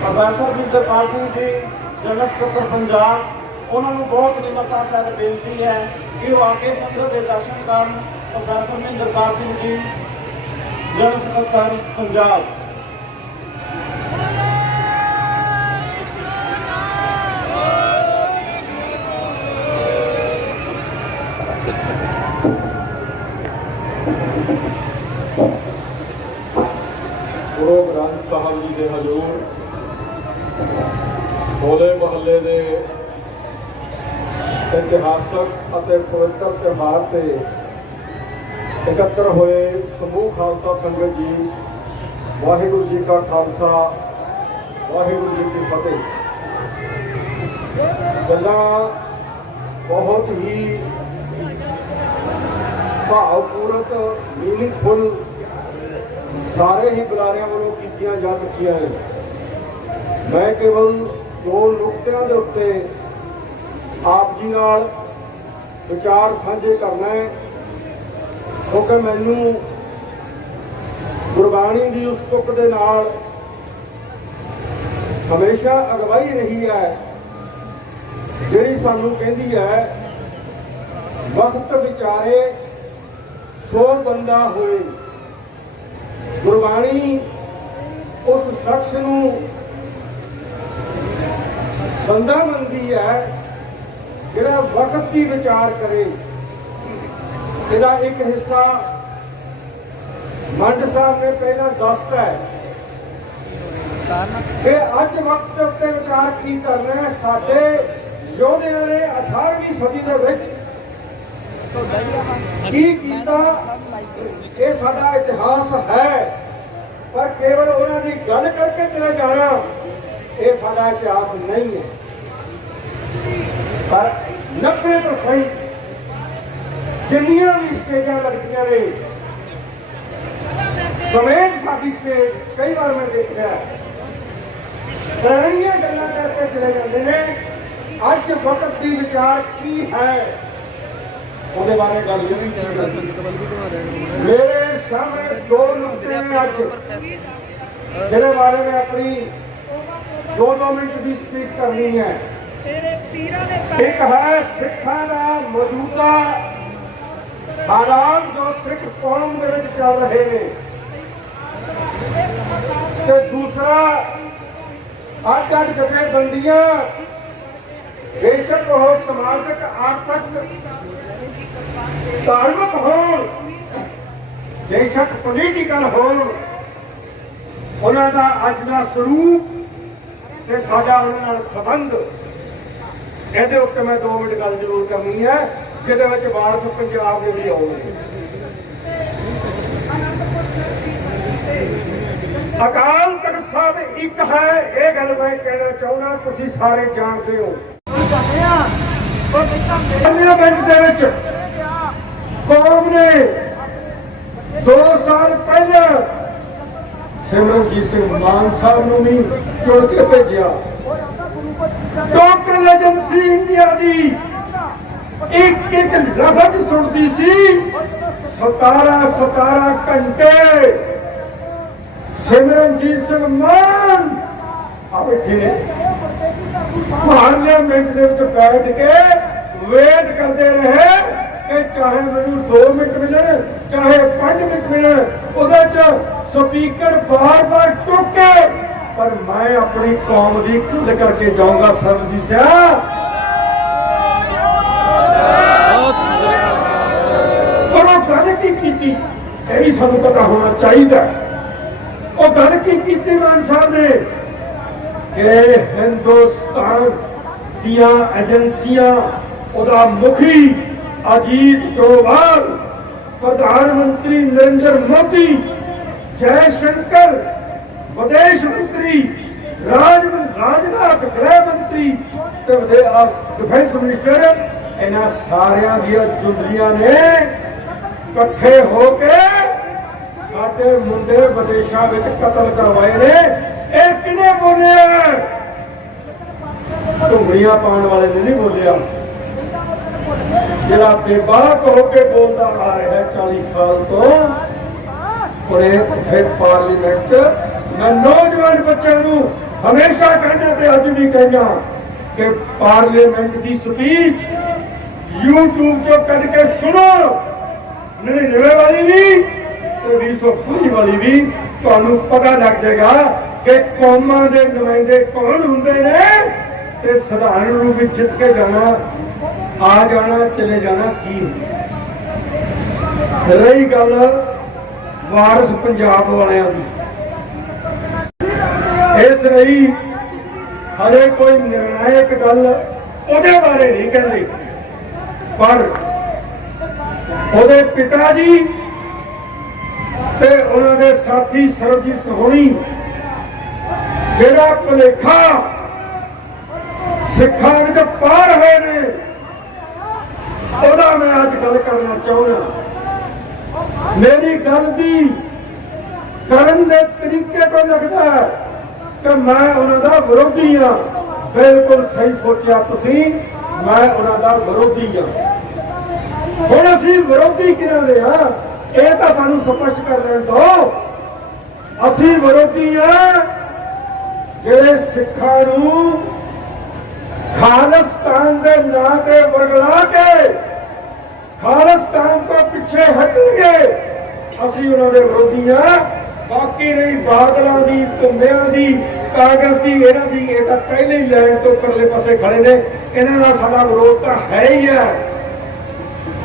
Professor ਵਿੰਦਰਪਾਲ Singh ji, general ਸਕੱਤਰ ਪੰਜਾਬ, ਉਹਨਾਂ ਨੂੰ ਬਹੁਤ ਨਿਮਰਤਾ ਸਹਿਤ ਬੇਨਤੀ ਹੈ ਕਿ ਉਹ ਆ ਕੇ ਸੰਗਤ ਦੇ ਦਰਸ਼ਨ ਕਰਨ। ਪ੍ਰੋਫੈਸਰ ਵਿੰਦਰਪਾਲ ਸਿੰਘ ਜੀ, ਜਨਰਲ ਸਕੱਤਰ ਪੰਜਾਬ ਗੁਰੂ ਗ੍ਰੰਥ ਸਾਹਿਬ ਜੀ ਦੇ ਹਜ਼ੂਰ ਹੋਲੇ ਮਹੱਲੇ ਦੇ ਇਤਿਹਾਸਕ ਅਤੇ ਪਵਿੱਤਰ ਤਿਉਹਾਰ ਤੇ ਇਕੱਤਰ ਹੋਏ ਸਮੂਹ ਖਾਲਸਾ ਸੰਗਤ ਜੀ, ਵਾਹਿਗੁਰੂ ਜੀ ਕਾ ਖਾਲਸਾ, ਵਾਹਿਗੁਰੂ ਜੀ ਕੀ ਫਤਿਹ। ਗੱਲਾਂ ਬਹੁਤ ਹੀ ਭਾਵਪੂਰਤ ਮੀਨਿੰਗਫੁਲ ਸਾਰੇ ਹੀ ਬੁਲਾਰਿਆਂ ਵੱਲੋਂ ਕੀਤੀਆਂ ਜਾ ਚੁੱਕੀਆਂ ਨੇ। ਮੈਂ ਕੇਵਲ ਦੋ ਨੁਕਤਿਆਂ ਦੇ ਉੱਤੇ ਆਪ ਜੀ ਨਾਲ ਵਿਚਾਰ ਸਾਂਝੇ ਕਰਨਾ ਹੈ। ਕਿਉਂਕਿ ਮੈਨੂੰ ਗੁਰਬਾਣੀ ਦੀ ਉਸ ਤੁਕ ਦੇ ਨਾਲ ਹਮੇਸ਼ਾ ਅਗਵਾਈ ਰਹੀ ਹੈ, ਜਿਹੜੀ ਸਾਨੂੰ ਕਹਿੰਦੀ ਹੈ, ਵਕਤ ਵਿਚਾਰੇ ਸੋ ਬੰਦਾ ਹੋਏ। ਗੁਰਬਾਣੀ ਉਸ ਸ਼ਖਸ ਨੂੰ ਬੰਦਾ ਮੰਨਦੀ ਹੈ ਜਿਹੜਾ ਵਕਤ ਦੀ ਵਿਚਾਰ ਕਰੇ, ਇਹਦਾ ਇੱਕ ਹਿੱਸਾ ਮੰਡ ਸਾਹਿਬ ਨੇ ਪਹਿਲਾਂ ਦੱਸਤਾ ਹੈ ਕਿ ਅੱਜ ਵਕਤ ਦੇ ਉੱਤੇ ਵਿਚਾਰ ਕੀ ਕਰਨਾ ਹੈ? ਸਾਡੇ ਯੋਧਿਆਂ ਨੇ 18ਵੀਂ ਸਦੀ ਦੇ ਵਿੱਚ ਕੀ ਕੀਤਾ? ਇਹ ਸਾਡਾ ਇਤਿਹਾਸ ਹੈ, ਪਰ ਕੇਵਲ ਉਹਨਾਂ ਦੀ ਗੱਲ ਕਰਕੇ ਚਲੇ ਜਾਣਾ, ਇਹ ਸਾਡਾ ਇਤਿਹਾਸ ਨਹੀਂ ਹੈ। ਪਰ 90% ਜਿੰਨੀਆਂ ਵੀ ਸਟੇਜਾਂ ਲੱਗਦੀਆਂ ਨੇ, ਸਮੇਤ ਸਾਡੀ ਸਟੇਜ ਕਈ ਵਾਰ ਮੈਂ ਦੇਖਿਆ ਪੁਰਾਣੀਆਂ ਗੱਲਾਂ ਕਰਕੇ ਚਲੇ ਜਾਂਦੇ ਨੇ, ਅੱਜ ਵਕਤ ਦੀ ਵਿਚਾਰ ਕੀ ਹੈ? ਉਹਦੇ ਬਾਰੇ ਗੱਲ ਨਹੀਂ ਕੀਤੀ ਜਾਂਦੀ ਮੇਰੇ ਸਾਹਮਣੇ ਦੋ ਨੁਕਤੇ ਨੇ ਅੱਜ, ਜਿਹਦੇ ਬਾਰੇ ਮੈਂ ਆਪਣੀ 2-2 ਮਿੰਟ ਦੀ ਸਪੀਚ ਕਰਨੀ ਹੈ। ਇੱਕ ਹੈ ਸਿੱਖਾਂ ਦਾ ਮੌਜੂਦਾ। ਹਾਲਾਤ ਜੋ ਸਿੱਖ ਕੌਮ ਦੇ ਵਿੱਚ ਚੱਲ ਰਹੇ ਨੇ। ਤੇ ਦੂਸਰਾ, ਅੱਡ ਅੱਡ ਜਥੇਬੰਦੀਆਂ, ਬੇਸ਼ੱਕ ਉਹ ਸਮਾਜਿਕ, ਆਰਥਿਕ, ਧਾਰਮਿਕ ਹੋਣ, ਬੇਸ਼ੱਕ ਪੋਲੀਟੀਕਲ ਹੋਣ, ਉਹਨਾਂ ਦਾ ਅੱਜ ਦਾ ਸਰੂਪ ਤੇ ਸਾਡਾ ਉਹਨਾਂ ਨਾਲ ਸੰਬੰਧ ਇਹਦੇ ਉੱਤੇ ਮੈਂ 2 ਮਿੰਟ ਗੱਲ ਜ਼ਰੂਰ ਕਰਨੀ ਹੈ, ਜਿਹਦੇ ਵਿੱਚ ਵਾਰਸ ਪੰਜਾਬ ਦੇ ਵੀ ਆਉਣਗੇ। ਅਕਾਲ ਤਖਤ ਸਾਹਿਬ ਇੱਕ ਹੈ, ਇਹ ਗੱਲ ਮੈਂ ਕਹਿਣਾ ਚਾਹੁੰਦਾ, ਤੁਸੀਂ ਸਾਰੇ ਜਾਣਦੇ ਹੋ। ਪਾਰਲੀਮੈਂਟ ਦੇ ਵਿੱਚ ਕੌਮ ਨੇ 2 ਸਾਲ ਪਹਿਲਾਂ ਸਿਮਰਨਜੀਤ ਸਿੰਘ ਮਾਨ ਸਾਹਿਬ ਨੂੰ ਵੀ ਚੁਣ ਕੇ ਭੇਜਿਆ। ਟੋਟਲ ਏਜੰਸੀ ਇੰਡੀਆ ਦੀ ਇੱਕ ਇੱਕ ਲਫ਼ਜ਼ ਸੁਣਦੀ ਸੀ 17 17 ਘੰਟੇ। ਸਿਮਰਨਜੀਤ ਸਿੰਘ ਮਾਨ ਆਪੇ ਜਿਹੜੇ ਪਾਰਲੀਮੈਂਟ ਦੇ ਵਿੱਚ ਬੈਠ ਕੇ ਵੇਦ ਕਰਦੇ ਰਹੇ ਕਿ ਚਾਹੇ ਮੈਨੂੰ 2 ਮਿੰਟ ਮਿਲਣ, ਚਾਹੇ 5 ਮਿੰਟ ਮਿਲਣ, ਉਹਦੇ ਚ ਸਪੀਕਰ ਬਾਰ-ਬਾਰ ਟੋਕੇ ਪਰ ਮੈਂ ਆਪਣੀ ਕੌਮ ਦੀ ਗੱਲ ਕਰਕੇ ਜਾਊਂਗਾ, ਸਰਬਜੀਤ ਸਿੰਘ। ਪਰ ਉਹ ਗੱਲ ਕੀ ਕੀਤੀ? ਇਹ ਵੀ ਸਾਨੂੰ ਪਤਾ ਹੋਣਾ ਚਾਹੀਦਾ। ਉਹ ਗੱਲ ਕੀ ਕੀਤੀ ਮਾਨ ਸਾਹਿਬ ਨੇ? ਕਿ ਹਿੰਦੁਸਤਾਨ ਦੀਆਂ ਏਜੰਸੀਆਂ, ਉਹਦਾ ਮੁਖੀ ਅਜੀਤ ਡੋਵਾਲ, ਪ੍ਰਧਾਨ ਮੰਤਰੀ ਨਰਿੰਦਰ ਮੋਦੀ, ਜੈ ਸ਼ੰਕਰ ਵਿਦੇਸ਼ ਮੰਤਰੀ, ਰਾਜ ਰਾਜਨਾਥ ਗ੍ਰਹਿ ਮੰਤਰੀ ਤੇ ਵਿਦੇ ਡਿਫੈਂਸ ਮਿਨਿਸਟਰ ਇਹਨਾਂ ਸਾਰਿਆਂ ਦੀਆਂ ਜੁੰਡਲੀਆਂ ਨੇ ਇਕੱਠੇ ਹੋ ਕੇ ਸਾਡੇ ਮੁੰਡੇ ਵਿਦੇਸ਼ਾਂ ਵਿੱਚ ਕਤਲ ਕਰਵਾਏ ਨੇ। ਇਹ ਕਿਨੇ ਬੋਲਿਆ? ਢੁੰਗੜੀਆਂ ਪਾਉਣ ਵਾਲੇ ਨੇ ਨਹੀਂ ਬੋਲਿਆ। ਜਿਹੜਾ ਬੇਬਾਕ ਹੋ ਕੇ ਬੋਲਦਾ ਆ ਰਿਹਾ ਹੈ 40 ਸਾਲ ਤੋਂ, ਉਹਨੇ ਉੱਥੇ ਪਾਰਲੀਮੈਂਟ 'ਚ ਮੈਂ ਨੌਜਵਾਨ ਬੱਚਿਆਂ ਨੂੰ ਹਮੇਸ਼ਾ ਕਹਿੰਦਾ ਤੇ ਅੱਜ ਵੀ ਕਹਿੰਦਾ ਕਿ ਪਾਰਲੀਮੈਂਟ ਦੀ ਸਪੀਚ YouTube ਚੋਂ ਕੱਢ ਕੇ ਸੁਣੋ। 99 ਵਾਲੀ ਵੀ ਤੇ 205 ਵਾਲੀ ਵੀ ਤੁਹਾਨੂੰ ਪਤਾ ਲੱਗ ਜਾਏਗਾ ਕਿ ਕੌਮਾਂ ਦੇ ਨੁਮਾਇੰਦੇ ਕੌਣ ਹੁੰਦੇ ਨੇ ਤੇ ਸਧਾਰਨ ਨੂੰ ਵੀ ਜਿੱਤ ਕੇ ਜਾਣਾ, ਆ ਜਾਣਾ, ਚਲੇ ਜਾਣਾ ਕੀ ਰਹੀ ਗੱਲ ਵਾਰਸ ਪੰਜਾਬ ਵਾਲਿਆਂ ਦੀ। ਇਸ ਲਈ ਹਰੇ ਕੋਈ ਨਿਰਣਾਇਕ ਗੱਲ ਉਹਦੇ ਬਾਰੇ ਨਹੀਂ ਕਹਿੰਦੇ। ਪਰ ਉਹਦੇ ਪਿਤਾ ਜੀ ਤੇ ਉਹਨਾਂ ਦੇ ਸਾਥੀ ਸਰਬਜੀਤ ਸੋਹਣੀ, ਜਿਹੜਾ ਭੁਲੇਖਾ ਸਿੱਖਾਂ ਵਿੱਚ ਪਾ ਰਹੇ ਨੇ, ਉਹਦਾ ਮੈਂ ਅੱਜ ਗੱਲ ਕਰਨਾ ਚਾਹੁੰਦਾ ਮੇਰੀ ਗੱਲ ਦੀ ਕਰਨ ਦੇ ਤਰੀਕੇ ਤੋਂ ਲੱਗਦਾ ਹੈ ਕਿ ਮੈਂ ਉਹਨਾਂ ਦਾ ਵਿਰੋਧੀ ਹਾਂ। ਬਿਲਕੁਲ ਸਹੀ ਸੋਚਿਆ ਤੁਸੀਂ, ਮੈਂ ਉਹਨਾਂ ਦਾ ਵਿਰੋਧੀ ਹਾਂ। ਹੁਣ ਅਸੀਂ ਵਿਰੋਧੀ ਕਿਹਨਾਂ ਦੇ ਹਾਂ? ਇਹ ਤਾਂ ਸਾਨੂੰ ਸਪਸ਼ਟ ਕਰ ਲੈਣ ਦਿਓ। ਅਸੀਂ ਵਿਰੋਧੀ ਹਾਂ, ਜਿਹੜੇ ਸਿੱਖਾਂ ਨੂੰ ਖਾਲਿਸਤਾਨ ਦੇ ਨਾਂ ਤੇ ਵਰਗਲਾ ਕੇ ਖਾਲਿਸਤਾਨ ਤੋਂ ਪਿੱਛੇ ਹਟਣਗੇ। ਅਸੀਂ ਉਹਨਾਂ ਦੇ ਵਿਰੋਧੀ ਹਾਂ। ਬਾਕੀ ਰਹੀ ਬਾਦਲਾਂ ਦੀ ਧੁੰਮਿਆਂ ਦੀ, ਕਾਂਗਰਸ ਦੀ, ਇਹਨਾਂ ਦੀ। ਇਹ ਤਾਂ ਪਹਿਲੇ ਹੀ ਲਾਈਨ ਤੋਂ ਪਰਲੇ ਪਾਸੇ ਖੜੇ ਨੇ। ਇਹਨਾਂ ਦਾ ਸਾਡਾ ਵਿਰੋਧ ਤਾਂ ਹੈ ਹੀ ਹੈ।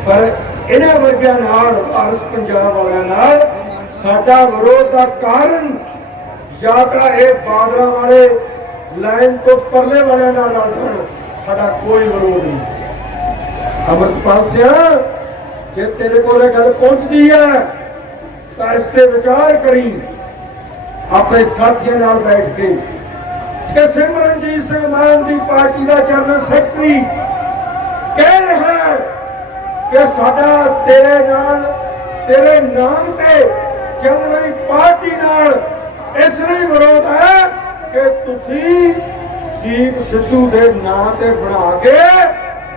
ਪਰ ਇਹਨਾਂ ਵਰਗਿਆਂ ਨਾਲ ਭਾਰਤ ਪੰਜਾਬ ਵਾਲਿਆਂ ਨਾਲ ਸਾਡਾ ਵਿਰੋਧ ਦਾ ਕਾਰਨ ਜਾਂ ਤਾਂ ਇਹ ਬਾਦਲਾਂ ਵਾਲੇ ਲਾਈਨ ਤੋਂ ਪਰਲੇ ਵਾਲਿਆਂ ਨਾਲ ਨਾਲ ਜਾਣ। ਸਾਡਾ ਕੋਈ ਵਿਰੋਧ ਨਹੀਂ। ਅਮਰਤਪਾਲ ਸਿੰਘ, ਜੇ ਤੇਰੇ ਕੋਲ ਇਹ ਗੱਲ ਪਹੁੰਚਦੀ ਹੈ ਤਾਂ ਇਸ ਤੇ ਵਿਚਾਰ ਕਰੀ, ਆਪਣੇ ਸਾਥੀਆਂ ਨਾਲ ਬੈਠ ਕੇ, ਕਿ ਸਿਮਰਨਜੀਤ ਸਿੰਘ ਮਾਨ ਦੀ ਪਾਰਟੀ ਦਾ ਜਨਰਲ ਸੈਕਟਰੀ ਕਹਿ ਰਿਹਾ ਹੈ ਕਿ ਸਾਡਾ ਤੇਰੇ ਨਾਲ, ਤੇਰੇ ਨਾਮ ਤੇ ਚੱਲ ਰਹੀ ਪਾਰਟੀ ਨਾਲ ਇਸ ਲਈ ਵਿਰੋਧ ਹੈ ਕਿ ਤੁਸੀਂ ਦੀਪ ਸਿੱਧੂ ਦੇ ਨਾਂ ਤੇ ਬਣਾ ਕੇ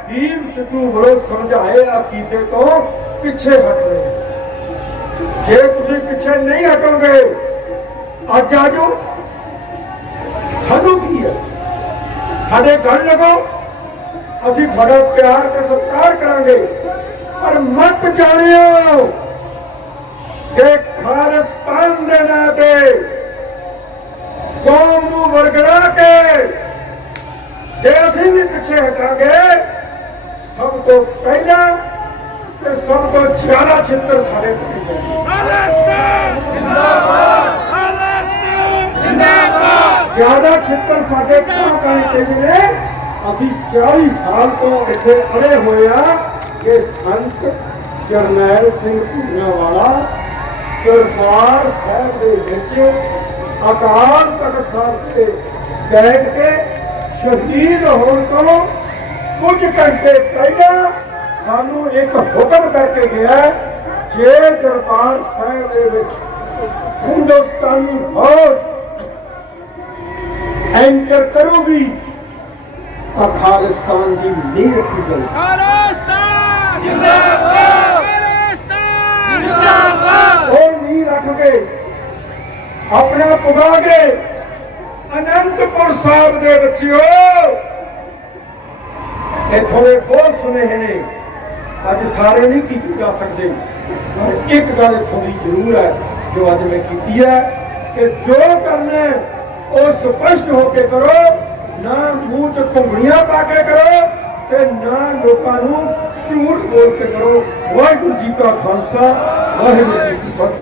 ਦੀਪ ਸਿੱਧੂ ਵਿਰੋਧ ਸਮਝਾਏ ਅਕੀਦੇ ਤੋਂ ਪਿੱਛੇ ਹਟ ਰਹੇ ਹੋ। ਜੇ ਤੁਸੀਂ ਪਿੱਛੇ ਨਹੀਂ ਹਟੋਗੇ, ਅੱਜ ਆ ਜਾਓ। ਸਾਨੂੰ ਕੀ ਹੈ? ਸਾਡੇ ਗੱਲ ਲੱਗੋ ਅਸੀਂ ਤੁਹਾਡਾ ਪਿਆਰ ਤੇ ਸਤਿਕਾਰ ਕਰਾਂਗੇ। ਪਰ ਮਤ ਜਾਣਿਓ ਕਿ ਖਾਲਿਸਤਾਨ ਦੇ ਨਾਂ ਤੇ ਕੌਮ ਨੂੰ ਵਰਗੜਾ ਕੇ ਜੇ ਅਸੀਂ ਵੀ ਪਿੱਛੇ ਹਟਾਂਗੇ, ਸਭ ਤੋਂ ਪਹਿਲਾਂ ਤੇ ਸਭ ਤੋਂ ਜ਼ਿਆਦਾ ਛਿੱਤਰ ਸਾਡੇ ਕੋਲ ਹੋਣਗੇ ਜ਼ਿਆਦਾ ਛਿੱਤਰ ਸਾਡੇ ਕੋਲ ਪੈਣੇ ਚਾਹੀਦੇ ਨੇ। ਅਸੀਂ 40 ਸਾਲ ਤੋਂ ਇੱਥੇ ਅੜੇ ਹੋਏ ਆ ਕਿ ਸੰਤ ਜਰਨੈਲ ਸਿੰਘ ਭੂਨਾ ਵਾਲਾ ਦਰਬਾਰ ਸਾਹਿਬ ਦੇ ਵਿੱਚ ਅਕਾਲ ਤਖਤ ਸਾਹਿਬ ਤੇ ਬੈਠ ਕੇ ਸ਼ਹੀਦ ਹੋਣ ਤੋਂ ਕੁਝ ਘੰਟੇ ਪਹਿਲਾਂ ਸਾਨੂੰ ਇੱਕ ਹੁਕਮ ਕਰਕੇ ਗਿਆ ਜੇ ਦਰਬਾਰ ਸਾਹਿਬ ਦੇ ਵਿੱਚ ਹਿੰਦੁਸਤਾਨੀ ਫੌਜ ਐਂਟਰ ਕਰੋਗੀ ਤਾਂ ਖਾਲਿਸਤਾਨ ਦੀ ਨੀਂਹ ਰੱਖੀ ਜਾਊਗੀ। ਖਾਲਿਸਤਾਨ! ਜਿੰਦਾਬਾਦ! ਖਾਲਿਸਤਾਨ! ਜਿੰਦਾਬਾਦ! ਉਹ ਨੀਂਹ ਰੱਖ ਕੇ ਆਪਣਾ ਪੁਗਾ ਕੇ ਅਨੰਤਪੁਰ ਸਾਹਿਬ ਦੇ ਬੱਚਿਓ ਇੱਥੋਂ ਦੇ ਬਹੁਤ ਸੁਨੇਹੇ ਨੇ। ਅੱਜ ਸਾਰੇ ਨਹੀਂ ਕੀਤੀ ਜਾ ਸਕਦੇ। ਪਰ ਇੱਕ ਗੱਲ ਇੱਥੋਂ ਦੀ ਜ਼ਰੂਰ ਹੈ ਜੋ ਅੱਜ ਮੈਂ ਕੀਤੀ ਹੈ ਕਿ ਜੋ ਕਰਨਾ ਹੈ, ਉਹ ਸਪਸ਼ਟ ਹੋ ਕੇ ਕਰੋ। ਨਾ ਮੂੰਹ 'ਚ ਘੁੰਗਣੀਆਂ ਪਾ ਕੇ ਕਰੋ ਤੇ ਨਾ ਲੋਕਾਂ ਨੂੰ ਝੂਠ ਬੋਲ ਕੇ ਕਰੋ। ਵਾਹਿਗੁਰੂ ਜੀ ਕਾ ਖਾਲਸਾ ਵਾਹਿਗੁਰੂ ਜੀ ਕੀ ਫਤਿਹ।